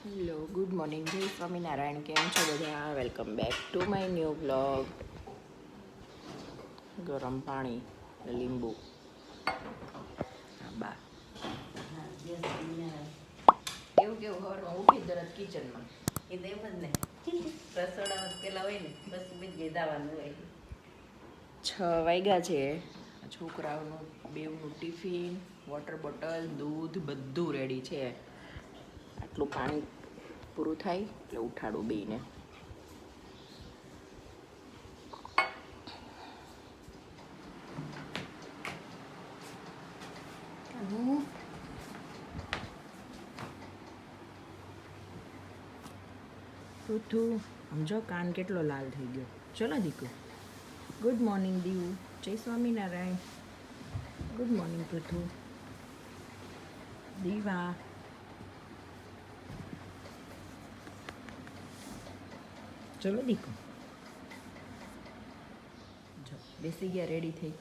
Hello good morning જય સ્વામિનારાયણ. કેમ છો બધા? Welcome back to my new blog. ગરમ પાણી લીંબુ બા એવું કેવું ઘરમાં ઉઠી તરત કિચનમાં એ તો એમ જ ને રસોડામાં પેલા હોય ને બસ બીજે દાવાનું હોય. 6 વાગ્યા છે. છોકરાઓનું બેવનું ટિફિન, વોટર બોટલ, દૂધ બધું રેડી છે. આટલું પાણી પૂરું થાય એટલે ઉઠાડું બેયને. પૃથુ સમજો કાન કેટલો લાલ થઈ ગયો. ચલો દીકુ. Good morning દીવું. જય સ્વામિનારાયણ. Good morning પૃથુ. દીવા ચલો દીકુ. જો બેસી ગયા, રેડી થઈ.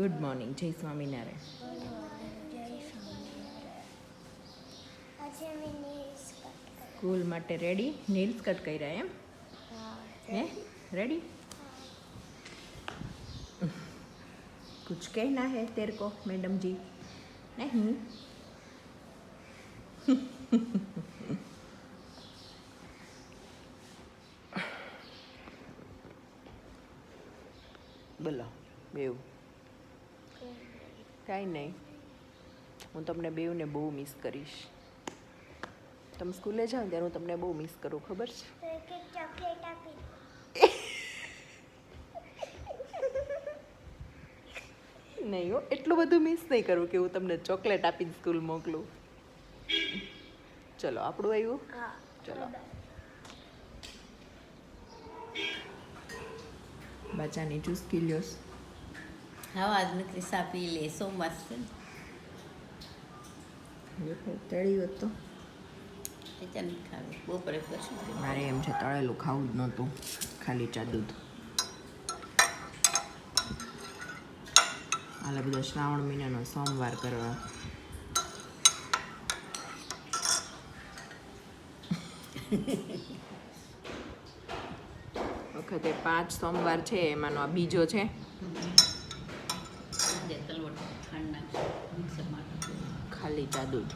Good morning. જય સ્વામિનારાયણ. સ્કૂલ માટે રેડી? નેલ્સ કટ કર્યા એમ? હે रेडी? कुछ कहना है तेरे को मैडम जी? नहीं? બોલો બેવ. કાંઈ નહીં, હું તમને બેવને બહુ મિસ કરીશ. તમે સ્કૂલે જાઓ ત્યારે હું તમને બહુ મિસ કરું, ખબર છે? નહીં હો, એટલું બધું મિસ નહીં કરું કે હું તમને ચોકલેટ આપીને સ્કૂલ મોકલું. ચલો આપણું આવ્યું. ચલો બચ્ચાની ચુસ્કી લ્યોસ. આવાજ નથી સા પી લે સોમવાર છે ને તળ્યું હતું તે નથી ખાવે બપોરે કરશું. મારે એમ છે તળેલું ખાવું જ નહોતું, ખાલી ચા દૂધ. હાલે બધા શ્રાવણ મહિનાનો સોમવાર કરવા. વખતે 5 સોમવાર છે, એમાંનો આ બીજો છે. ખાલી ચા દૂધ.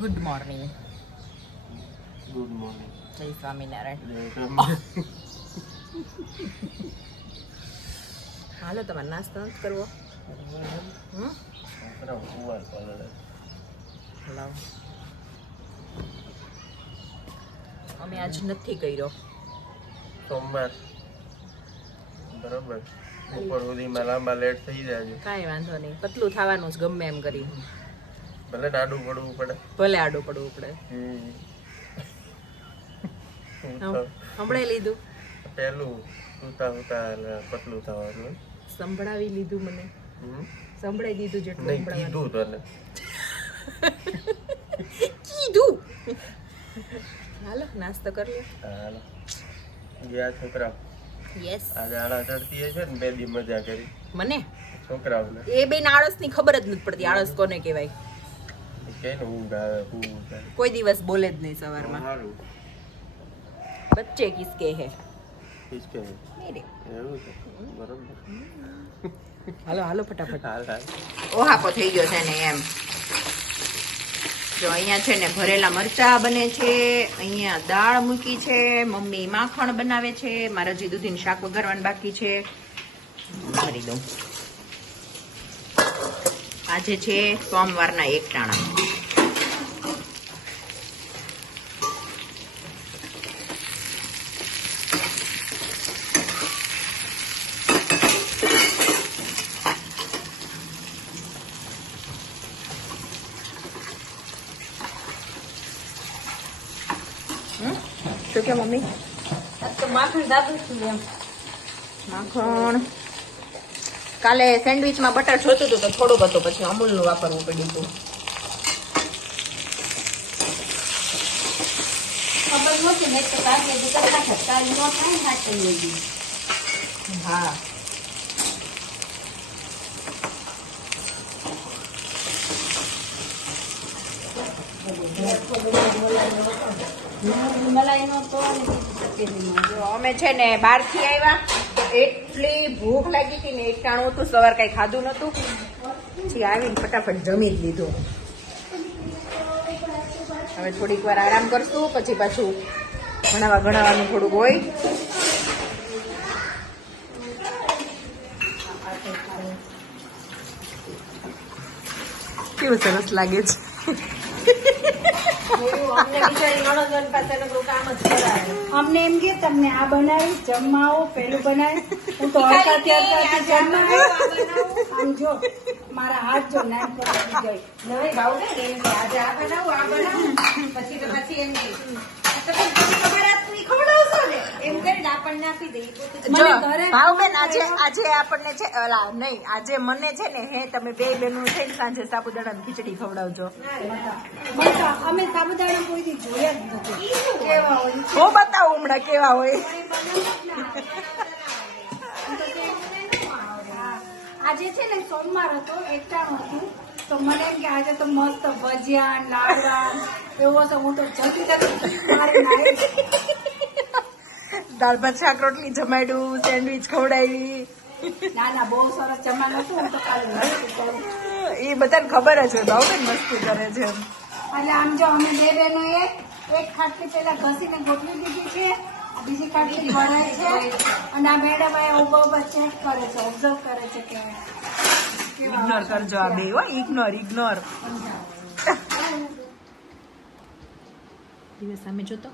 Good morning. Good morning. જય સ્વામિનારાયણ. હાલો, તમારે નાસ્તો નથી કરવો? લાવ. અમે આજ નથી કર્યો. સોમવાર બરાબર. બપોર સુધીમાં લાંબા લેટ થઈ જાય છે. કાંઈ વાંધો નહીં, પતલું થવાનું જ ગમે એમ કરી. ભલે આડું પડવું પડે. ભલે આડું પડવું પડે. સંભળાઈ લીધું પેલું સુતા સુતા પતલું થવાનું. સંભળાવી લીધું મને. સંભળાઈ દીધું જેટલું નહીં કીધું તને. કીધું. હાલો નાસ્તો કરી લે. હાલો ગયા છોકરા. યસ. આજે આળા ચડતી છે ને, બે દી મજા કરી મને છોકરાઓને. એ બેન આળસની ખબર જ નથી પડતી. આળસ કોને કહેવાય? કે ઊંઘ આવે ઊંઘ આવે. કોઈ દિવસ બોલે જ નહીં સવારમાં. સારું. બચ્ચે કિસકે હે કિસકે મેરે. એવું છે બરાબર. હાલો હાલો ફટાફટ. હાલ હાલ. ઓહાપો થઈ ગયો છે ને એમ. જો અહીંયા છે ને ભરેલા મરચા બને છે, અહીંયા દાળ મૂકી છે, મમ્મી માખણ બનાવે છે, મારે હજી દૂધીનું શાક વઘારવાનું બાકી છે. ભરી દઉં. આજે છે સોમવારના 1 ટાણા. શું કે મમ્મી? માખણ દાદું છું એમ. માખણ કાલે સેન્ડવિચમાં બટર જોતું હતું તો થોડુંક હતું, પછી અમૂલનું વાપરવું પડ્યું હતું. ખબર નહોતી નથી ને તો કાલે દુકાન નાખે કાલ નો થાય હાથ લઈ ગઈ હા મલાઈ નો તો જો અમે છે ને બહારથી આવ્યા એટલી ભૂખ લાગી હતી ને એકટાણું હતું સવાર કઈ ખાધું નતું પછી આવીને ફટાફટ જમી જ લીધું હવે થોડીક વાર આરામ કરશું પછી પાછું ભણાવવાનું થોડુંક હોય કેવું સરસ લાગે છે અમને એમ કે તમને આ બનાવી જમવાઓ પેલું બનાવી હું તો હળતા ત્યારથી જમવા આમ જો મારા હાથ જો નાનપણ ગઈ નવી ભાવ ને એમ કે આજે આ બનાવું પછી તો પછી એમ કે ખવડાવશો ને એમ કરીને આપણને આપી દઈએ જો ભાવબેન આજે આપણને છે અલા નહીં આજે મને છે ને હે તમે બે બહેનો થઈને સાંજે સાબુદાણાની ખીચડી ખવડાવજો અમે સાબુદાણા કોઈ દી જોયા જ નથી કેવા હોય હું બતાવું હમણાં કેવા હોય આજે છે ને સોમવાર હતો એકટાણું હતું તો મને એમ કે આજે તો મસ્ત ભજીયા લાડવા એવો તો હું તો જતી દાળ ભાત શાક રોટલી જમાડ્યું સેન્ડવીચ ખવડાવી ના ના બહુ સરસ જમવાનું હતું હું તો કાલે મસ્તી કરું એ બધાને ખબર જ હોય ભાવબેન મસ્તી કરે છે એમ એટલે આમ જો અમે બે બહેનો એક ખાટલી પેલા ઘસીને ગોઠવી દીધી છે બીજી ખાટલી ભરાય છે અને આ મેડમ ઉભા ઉભા ચેક કરે છે ઓબ્ઝર્વ કરે છે કે ઇગ્નોર કરજો આ બે હો ઇગ્નોર દિવસ સામે જોતો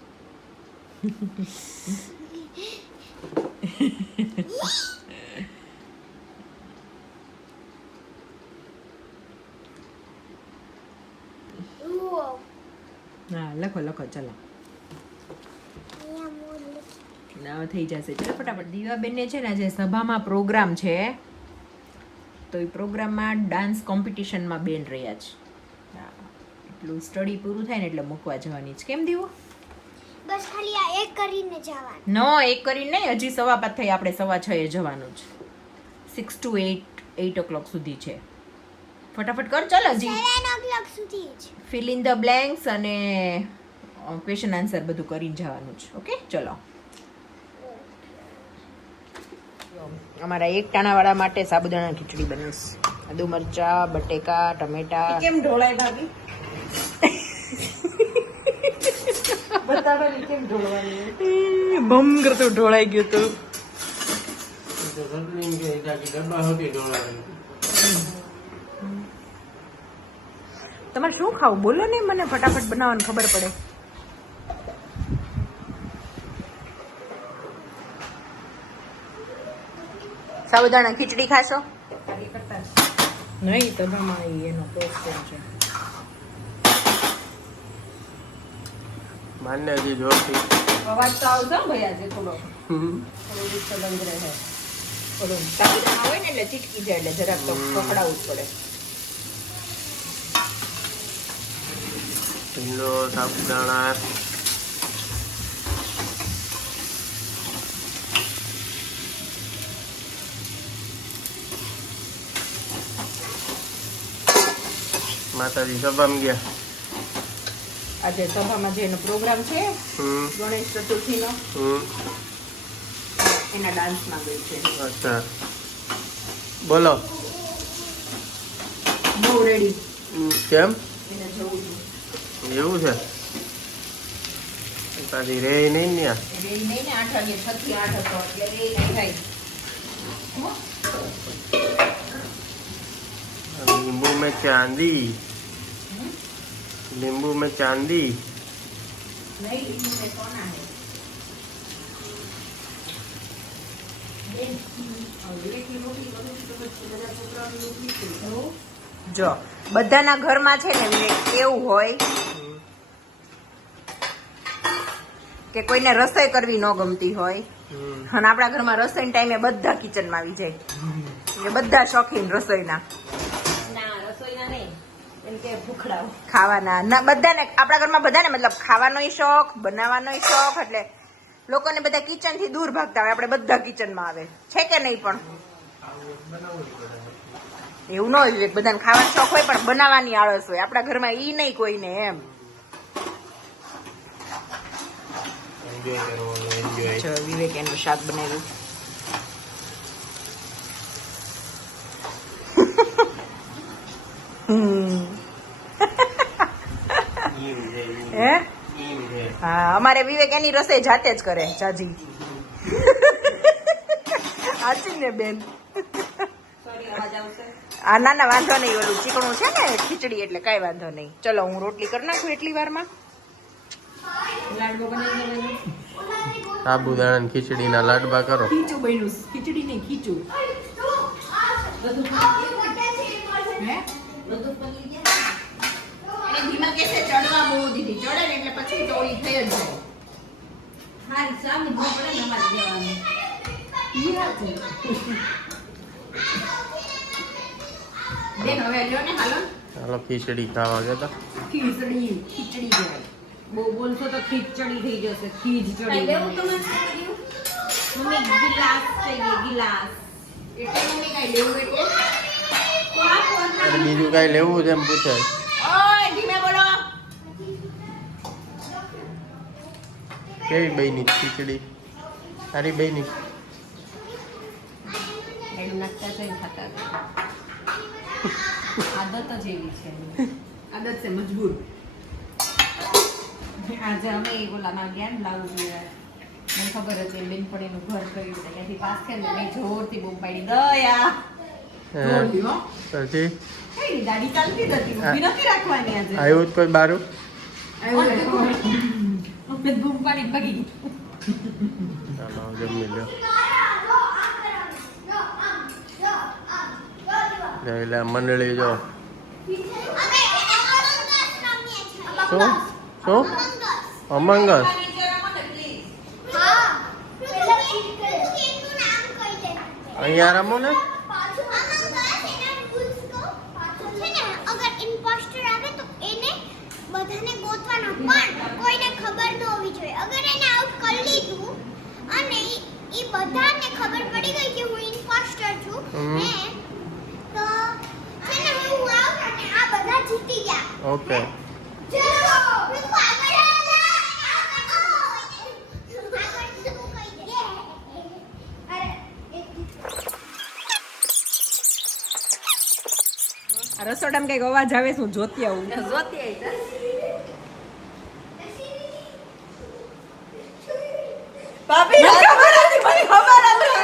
હા લખો ચાલો ના થઈ જશે ચાલો ફટાફટ દીવાબેનને છે ને આજે સભામાં પ્રોગ્રામ છે તો એ પ્રોગ્રામમાં ડાન્સ કોમ્પિટિશનમાં બેન રહ્યા છે એટલું સ્ટડી પૂરું થાય ને એટલે મૂકવા જવાની છે કેમ દીવો બસ ખાલી આ એક કરીને જવાનું નો એક કરીને નહીં હજી 5:15 થઈ આપણે 6:30 જવાનું છે 6 to 8 o'clock સુધી છે ફટાફટ કર ચાલ હજી 7 o'clock સુધી જ ફિલ ઇન ધ બ્લેન્ક્સ અને ક્વેશ્ચન આન્સર બધું કરીને જવાનું છે ઓકે ચલો અમારા એક ટાણાવાળા માટે સાબુદાણા ખીચડી બનીશ આદુ મરચા બટેકા ટમેટા કેમ ઢોળાય ભાભી બતાવવાની કેમ ઢોળવાની બમ કરતો ઢોળાઈ ગયો તો તમારે શું ખાવું બોલો ને મને ફટાફટ બનાવવાનું ખબર પડે સાબુદાણા ખીચડી ખાશો નહીં તમામાં એનો પ્રોસેસ છે માન્ય હજી જોરથી અવાજ તો આવતો ભાઈ આજે થોડો ડિસ્ટર્બન્સ રહે ઓલું સાબુદાણા હોય ને એટલે ચીટકી જાય એટલે જરાક તો પકડાવવું જ પડે ઢીંડો સાબુદાણા માતાજી સભામાં ગયા આજે સભામાં જેનો પ્રોગ્રામ છે ગણેશ ચતુર્થીનો એના ડાન્સમાં ગઈ છે અચ્છા બોલો બહુ રેડી કેમ એને જવું એવું છે તારી રે નહીં ને રેડી નહીં ને 8 વાગે 6 થી 8 હતો એટલે એ નહીં થાય नींबू में चांदी नींबू में चांदी नहीं इनमें सोना है જો બધાના ઘરમાં છે ને એવું હોય કે કોઈને રસોઈ કરવી ન ગમતી હોય અને આપણા ઘરમાં રસોઈના ટાઈમે બધા કિચનમાં આવી જાય એટલે બધા શોખીન રસોઈના ના રસોઈના નહીં એમ કે ભૂખડાઓ ખાવાના ના બધાને આપણા ઘરમાં બધાને મતલબ ખાવાનોય શોખ બનાવવાનોય શોખ એટલે લોકોને બધા કિચન થી દૂર ભાગતા હોય આપણે બધા કિચનમાં આવે છે કે નહીં પણ એવું ન હોય બધાને ખાવાનો શોખ હોય પણ બનાવવાની આળસ હોય આપણા ઘરમાં ઈ નહીં કોઈને એમ એન્જોય કરવાનું એન્જોય. જો વિવેક એનું શાક બનાવ્યું હે હા અમારે વિવેક એની રસોઈ જાતે જ કરે જાજી સાચી ને બેન હા ના ના વાંધો નહીં ઓલું ચીકણું છે ને ખીચડી એટલે કઈ વાંધો નહીં ચલો હું રોટલી કરી નાખું એટલી વારમાં સાબુદાણા ખીચડીના લાડવા કરો. ખીચું બન્યું ખીચડી નહીં ખીચું હે એને ધીમા કેસે ચડવા બહુ દીધી ચડે ને એટલે પછી તો ઓલી થઈ જ જાય હારી સામે ન પડે ને અમારે જવાનું બેન હવે લ્યો ને હાલો ચાલો ખીચડી ખાવા ગયા ખીચડી કહેવાય બહુ બોલશો તો ખીચડી થઈ જશે ખીચડી લેવું તમારે મમ્મી ગિલાસ चाहिए ગિલાસ એટલે મમ્મી કાંઈ લેવું એટલે હતા. બીજું કાંઈ લેવું છે એમ પૂછાય. ઓય ધીમે બોલો કેવી બની ખીચડી? સારી બની. એનું નાખતા જઈને ખાતા આદત જ એવી છે આદત છે મજબૂર આજે અમે ઓલામાં ગયા ને લાવું જોઈએ મને ખબર હતી બેનપણીનું ઘર કર્યું છે ત્યાંથી પાસ છે ને મેં જોરથી બૂમ પાડી દયા પછી કઈ ગાડી ચાલતી જ હતી ઊભી નથી રાખવાની આજે આવ્યું જ કોઈ બારું? અમે બૂમ પાડી ભાગી ચાલો જમી લો. એટલે મંડળી જો શું શું અમંગ અસ. અહીંયા રમો ને. બધાને ગોતવાનો પણ કોઈને ખબર ન હોવી જોઈએ અગર એને આઉટ કરી લીધું અને ઈ બધાને ખબર પડી ગઈ કે હું ઇમ્પોસ્ટર છું ને તો છે ને હું આઉટ અને આ બધા જીતી ગયા ઓકે. ચલો રુકો આગળ રસોડામાં કઈક અવાજ આવે શું જોતી આવું જોતી આવી ભાભી ખબર હતી મને ખબર હતી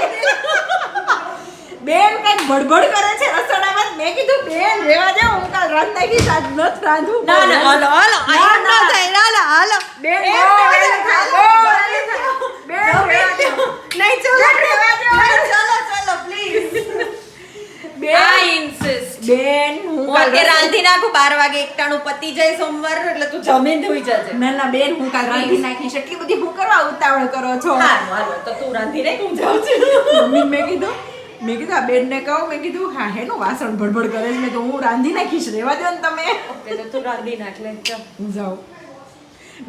બેન કઈક બડબડ કરે છે રસોડામાં મેં કીધું બેન રેવા દે હું કાલ રાત નાખી આજ નથ રાંધું ના ના હાલો હાલો ના, આઈ ના. ન થાય હાલો હાલો બેન એમ બહુ નહીં વેલું થાય, બહુ વેલું થાય. બેન રેવા દે. નહીં ચલો બેન રેવા દે. ચલો ચલો પ્લીઝ બેન આઈ ઇન્સિસ્ટ બેન હું હું કાલ અત્યારે રાંધી નાખું 12 વાગે એકટાણું પતી જાય સોમવાર એટલે તું જમીન ધોઈ જજે ના ના બેન હું કાલ રાંધી નાખીશ એટલી બધી હું કરવા ઉતાવળ કરો છો હાલો હાલો તો તું રાંધી નાખ હું જાઉં છું મમ્મી મેં કીધું આ બેનને કહું મેં કીધું હા હેનું વાસણ ભડભડ કરે છે મેં તો હું રાંધી નાખીશ રેવા દો ને તમે ઓકે તો તું રાંધી નાખ લે ચાલ હું જાઉં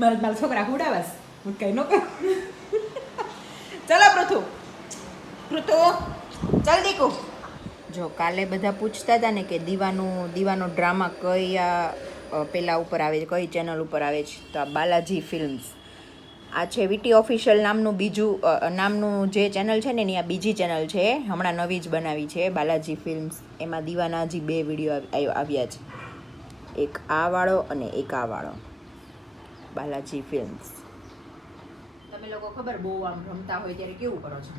મારા છોકરા હુડાવાસ હું કઈ ન કહું ચલો પૃથુ ચાલ દીકુ જો કાલે બધા પૂછતા હતા ને કે દીવાનો ડ્રામા કયા પેલા ઉપર આવે છે કઈ ચેનલ ઉપર આવે છે તો આ બાલાજી ફિલ્મ્સ આ છે વીટી ઓફિશિયલ નામનું જે ચેનલ છે ને એની આ બીજી ચેનલ છે હમણાં નવી જ બનાવી છે બાલાજી ફિલ્મ્સ એમાં દીવાના હજી 2 વિડીયો આવ્યા છે એક આ વાળો અને એક આ વાળો બાલાજી ફિલ્મ્સ તમે લોકો ખબર બહુ આમ રમતા હોય ત્યારે કેવું કરો છો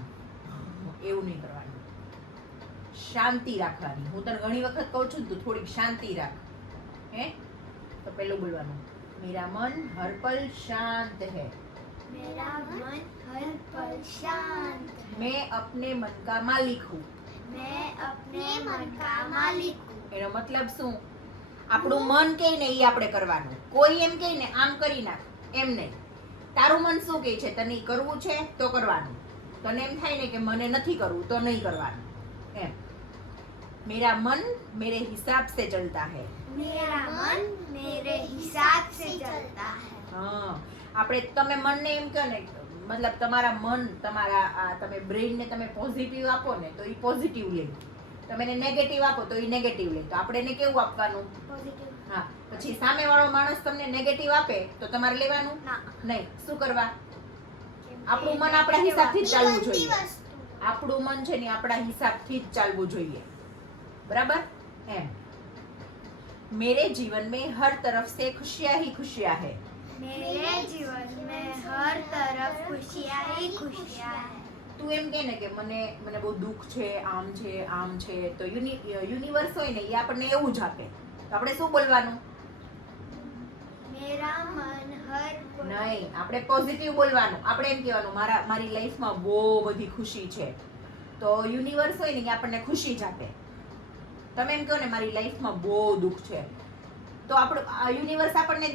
એવું નહીં કરવાનું શાંતિ રાખવાની હું તને ઘણી વખત કહું છું તું થોડીક શાંતિ રાખ હે તો પેલું બોલવાનું મેરા મન હર પલ શાંત હૈ मेरा मन हर पल शांत मैं अपने मन का मालिक हूँ मैं अपने मन का मालिक हूँ એનો મતલબ શું આપણું મન કહે ને એ આપણે કરવાનું કોઈ એમ કહે ને આમ કરી નાખ એમ નહીં તારું મન શું કહે છે તને ઈ કરવું છે તો કરવાનું તને એમ થાય ને કે મને નથી કરવું તો નહીં કરવાનું એમ मेरा मन मेरे हिसाब से चलता है मेरा मन मेरे हिसाब से चलता है. હા આપણે તમે મનને એમ કહો ને મતલબ તમારા મન તમારા આ તમે બ્રેઇનને તમે પોઝિટિવ આપો ને તો એ પોઝિટિવ લે, તમે એને નેગેટિવ આપો તો એ નેગેટિવ લે. તો આપણે એને કેવું આપવાનું? पॉजिटिव. હા. પછી સામેવાળો માણસ તમને નેગેટિવ આપે તો તમારે લેવાનું ના. નહીં. શું કરવા? આપણું મન આપણા હિસાબથી જ ચાલવું ગંદી જોઈએ. વસ્તુ. આપણું મન છે ને આપણા હિસાબથી જ ચાલવું જોઈએ. બરાબર? એમ मेरे जीवन में हर तरफ से खुशियां ही खुशियां है. मेरे जीवन में हर तरफ खुशियाँ ही खुशियाँ है. તું એમ કે ને કે મને બહુ દુઃખ છે, આમ છે તો યુનિવર્સ હોય ને એ આપણને એવું જ આપે. તો આપણે શું બોલવાનું? मेरा मन हर નહીં, આપણે પોઝિટિવ બોલવાનું. આપણે એમ કહેવાનું મારી લાઈફમાં બહુ બધી ખુશી છે. તો યુનિવર્સ હોય ને એ આપણને ખુશી જ આપે. તમે એમ કહો ને મારી લાઈફમાં બહુ દુઃખ છે તો આપણું યુનિવર્સ આપણને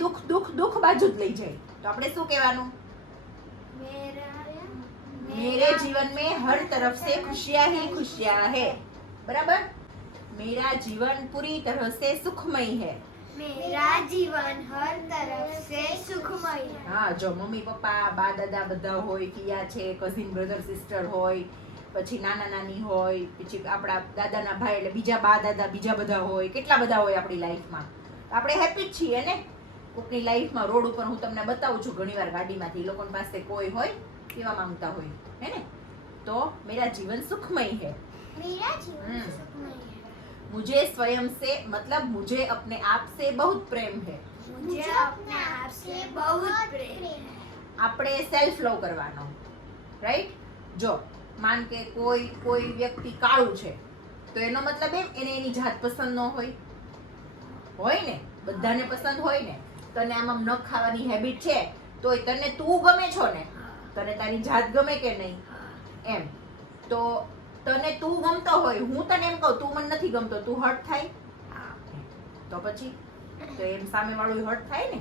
દુઃખ બાજુ જ લઈ જાય. તો આપણે શું કહેવાનું? मेरे जीवन में हर तरफ से खुशियां ही खुशियां है. बराबर? मेरा जीवन पूरी तरह से सुखमय है. मेरा जीवन हर तरफ से सुखमय है. હા, જો મમ્મી પપ્પા બા દાદા બધા હોય, કિયા છે, કઝિન બ્રધર સિસ્ટર હોય, પછી નાના નાની હોય, પછી આપણા દાદાના ભાઈ એટલે બીજા બા દાદા બીજા બધા હોય, કેટલા બધા હોય આપણી લાઈફમાં. આપણે હેપી જ છીએ ને. કોકની લાઈફમાં રોડ ઉપર હું તમને બતાવું છું ઘણીવાર ગાડીમાંથી, એ લોકોની પાસે કોઈ હોય કેવા માંગતા હોય, હે ને? તો મેરા જીવન સુખમય है. मेरा जीवन सुखमय है. मुझे स्वयं से मतलब मुझे अपने आप से बहुत प्रेम है. मुझे अपने आप से बहुत प्रेम है. આપણે સેલ્ફ લવ કરવાનો, રાઈટ? જો માન કે કોઈ વ્યક્તિ કાળું છે તો એનો મતલબ એને એની જાત પસંદ ન હોય ને, બધાને પસંદ હોય ને. તને આમ ન ખાવાની હેબિટ છે તોય તને તું ગમે છો ને, તને તારી જાત ગમે કે નહીં એમ. તો તને તું ગમતો હોય, હું તને એમ કહું તું મને નથી ગમતો, તું હર્ટ થાય તો પછી તો એમ સામેવાળું હર્ટ થાય ને.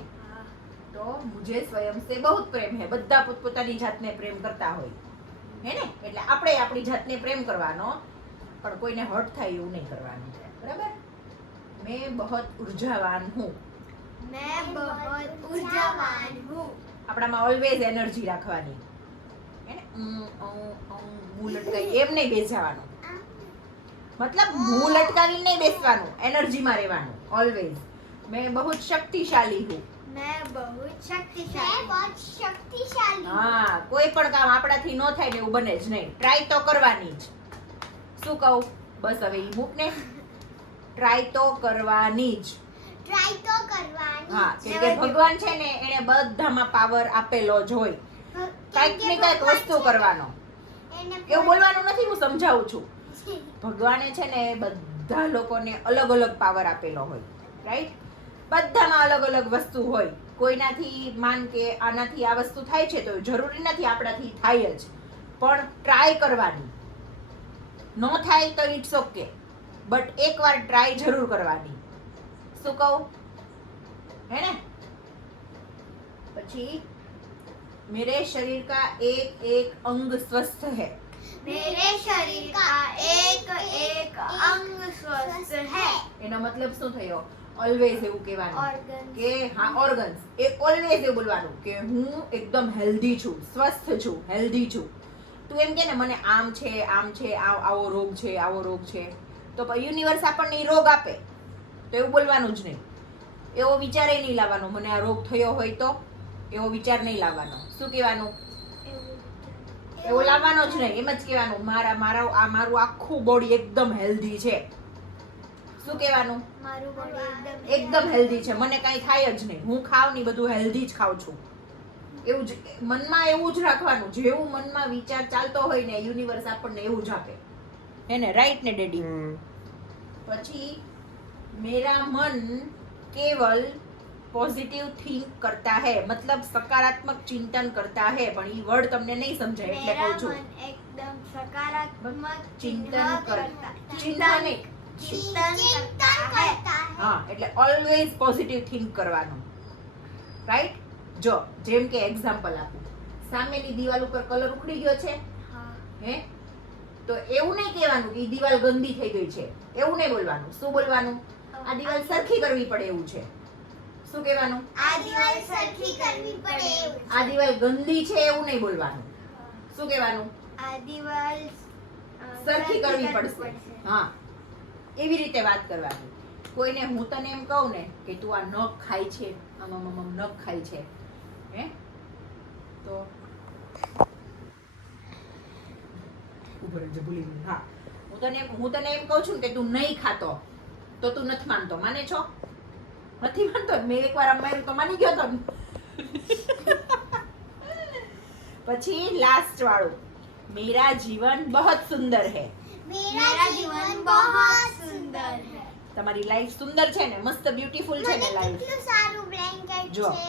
તો મુझे स्वयं से बहुत प्रेम है. બધા પોતપોતાની જાતને પ્રેમ કરતા હોય, હે ને? એટલે આપણે આપણી જાતને પ્રેમ કરવાનો, પણ કોઈને હર્ટ થાય એવું નહીં કરવાનું. બરાબર? मैं बहुत ऊर्जावान हूँ. मैं बहुत ऊर्जावान हूँ. આપણામાં ઓલવેઝ એનર્જી રાખવાની, હે ને? મું લટકાવી એમ નહીં બેસવાનું. મતલબ મું લટકાવી નહીં બેસવાનું, એનર્જીમાં રહેવાનું ઓલવેઝ. मैं बहुत शक्तिशाली हूँ. मैं बहुत शक्तिशाली. मैं बहुत शक्तिशाली. હા, કોઈ પણ કામ આપણાથી ન થાય ને એવું બને જ નહીં. ટ્રાય તો કરવાની જ. શું કહું? બસ હવે ઈ મૂક ને. ટ્રાય તો કરવાની જ. ટ્રાય તો કરવાની. હા, કેમ કે ભગવાન છે ને એને બધામાં પાવર આપેલો જ હોય. કંઈક ને કંઈક વસ્તુ કરવાનો. એવું બોલવાનું નથી, હું સમજાવું છું. ભગવાને છે ને બધા લોકોને અલગ અલગ પાવર આપેલો હોય, રાઈટ? બધામાં અલગ અલગ વસ્તુ હોય. કોઈનાથી માન કે આનાથી આ વસ્તુ થાય છે તો જરૂરી નથી આપણાથી થાય જ, પણ ટ્રાય કરવાની. ન થાય તો ઇટ્સ ઓકે, બટ એકવાર ટ્રાય જરૂર કરવાની. શું કહું? હે ને? પછી मेरे शरीर का एक अंग स्वस्थ है. मेरे शरीर का एक अंग स्वस्थ है. એનો મતલબ શું થયો? ઓલવેઝ એવું કહેવાનું Organs. કે હા, ઓર્ગન્સ. એ ઓલવેઝ એવું બોલવાનું કે હું એકદમ હેલ્ધી છું, સ્વસ્થ છું, હેલ્ધી છું. તું એમ કે ને મને આમ છે, આવો રોગ છે, તો યુનિવર્સ આપણને ઈ રોગ આપે તો એવું બોલવાનું જ નહીં. એવો વિચારે નહીં લાવવાનો મને આ રોગ થયો હોય તો, એવો વિચાર નહીં લાવવાનો. શું કહેવાનું? એવો લાવવાનો જ નહીં. એમ જ કહેવાનું મારું આખું બોડી એકદમ હેલ્ધી છે. શું કહેવાનું? મારું body એકદમ હેલ્ધી છે, મને કાંઈ થાય જ નહીં, હું ખાવ ની બધું હેલ્ધી જ ખાઉં છું. એવું જ મનમાં એવું જ રાખવાનું. જેવું મનમાં વિચાર ચાલતો હોય ને યુનિવર્સ આપણને એવું જ આપે, હે ને? રાઈટ ને ડેડી? પછી मेरा मन केवल पॉजिटिव थिंक करता है, मतलब सकारात्मक चिंतन करता है. પણ ઈ વર્ડ તમને નહીં સમજાય એટલે मेरा કહું છું. मन एकदम सकारात्मक चिंतन करता चिंतन करता है. હા, એટલે ઓલવેઝ પોઝિટિવ થિંક કરવાનું, રાઈટ? જો જેમ કે એક્ઝામ્પલ આપું, સામેની દિવાલ ઉપર કલર ઉખડી ગયો છે, हाँ. હે? તો એવું નહીં કહેવાનું કે ઈ દિવાલ ગંદી થઈ ગઈ છે, એવું નહીં બોલવાનું. શું બોલવાનું? આ દિવાલ સરખી કરવી પડે એવું છે. શું કહેવાનું? આ દિવાલ સરખી કરવી પડે એવું છે. આ દિવાલ ગંદી છે એવું નહીં બોલવાનું. શું કહેવાનું? આ દિવાલ સરખી કરવી પડશે. હા, એવી રીતે વાત કરવાની. કોઈને હું તને એમ કહું ને કે તું આ નખ ખાય છે, આમ નખ ખાય છે, હે તો ઉભો રહેજે, ભૂલી ગઈ. હા, હું તને એમ કહું છું કે તું નહીં ખાતો, તો તું નથી માનતો. માને છો? નથી માનતો? મેં એકવાર આમ માર્યું તો માની ગયો તો. પછી લાસ્ટ વાળું, મેરા જીવન બહોત સુંદર હૈ. मेरा जीवन बहुत सुंदर है. તમારી લાઈફ સુંદર છે ને, મસ્ત બ્યુટીફુલ છે ને મને લાઈફ. કેટલું સારું બ્લેન્કેટ જો, છે.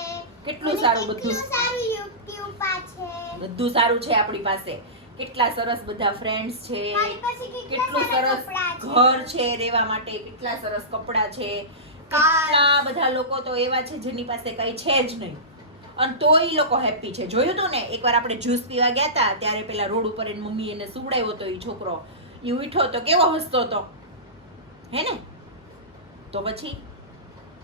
કેટલું મને સારું કેટલું બધું. સારું યુટ્યુબ છે. બધું સારું છે આપણી પાસે. કેટલા સરસ બધા ફ્રેન્ડ્સ છે, મારી પાસે કેટલા કેટલું સારા સરસ કપડાં છે. ઘર છે રહેવા માટે, કેટલા સરસ કપડાં છે. કેટલા બધા લોકો તો એવા છે જેની પાસે કઈ છે જ નહીં, અને તોય ઈ લોકો હેપી છે. જોયું તું ને, એકવાર આપણે જ્યુસ પીવા ગયા હતા ત્યારે પેલા રોડ ઉપર એની મમ્મી એને સુવડાવ્યો હતો, ઈ છોકરો ઈ ઉઠ્યો તો કેવો હસતો હતો, હે ને? તો પછી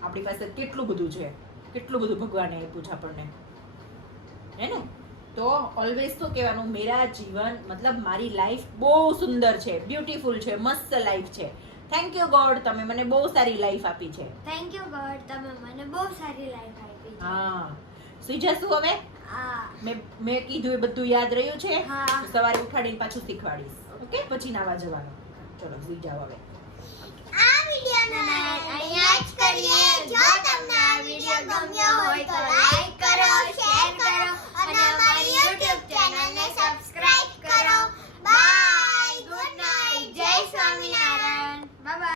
આપણી પાસે કેટલું બધું છે, કેટલું બધું ભગવાને આપ્યું છે આપણને, હે ને? તો ઓલવેઝ શું કહેવાનું? મેરા જીવન મતલબ મારી લાઈફ બહુ સુંદર છે, બ્યુટીફુલ છે, મસ્ત લાઈફ છે. થેન્ક યુ ગોડ, તમે મને બહુ સારી લાઈફ આપી છે. થેન્ક યુ ગોડ, તમે મને બહુ સારી લાઈફ આપી છે. હા, સુઈ જશું હવે? હા. મેં કીધું એ બધું યાદ રહ્યું છે? હા. તો સવારે ઉઠાડીને પાછું શીખવાડીશ. ઓકે, પછી નાવા જવાનું. ચલો સુઈ જાઓ હવે. આ વિડિયોને અહીંયા જ